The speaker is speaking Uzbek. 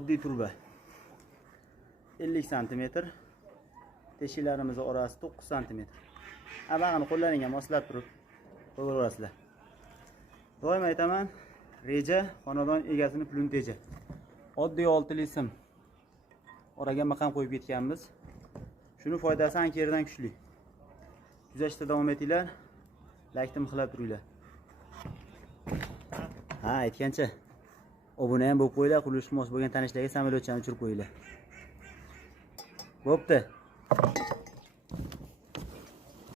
oddiy turba 50 cm. Teshiklarimiz orasi 9 cm. Bag'ini qo'llaringga moslab turib qo'yaverasizlar. Doim aytaman, reja xonadon egasini pulini teja. Oddiy 6 sim oraga maqam qo'yib ketganmiz. Shuni foydasi ancha kuchli. Kuzatishda davom etinglar. Like qilib turinglar. Ha, aytgancha obuna ham bo'lib qo'yinglar, qurilish mos bo'lgan tanishlarga samolyotchani uchirib qo'yinglar. Bo'pti.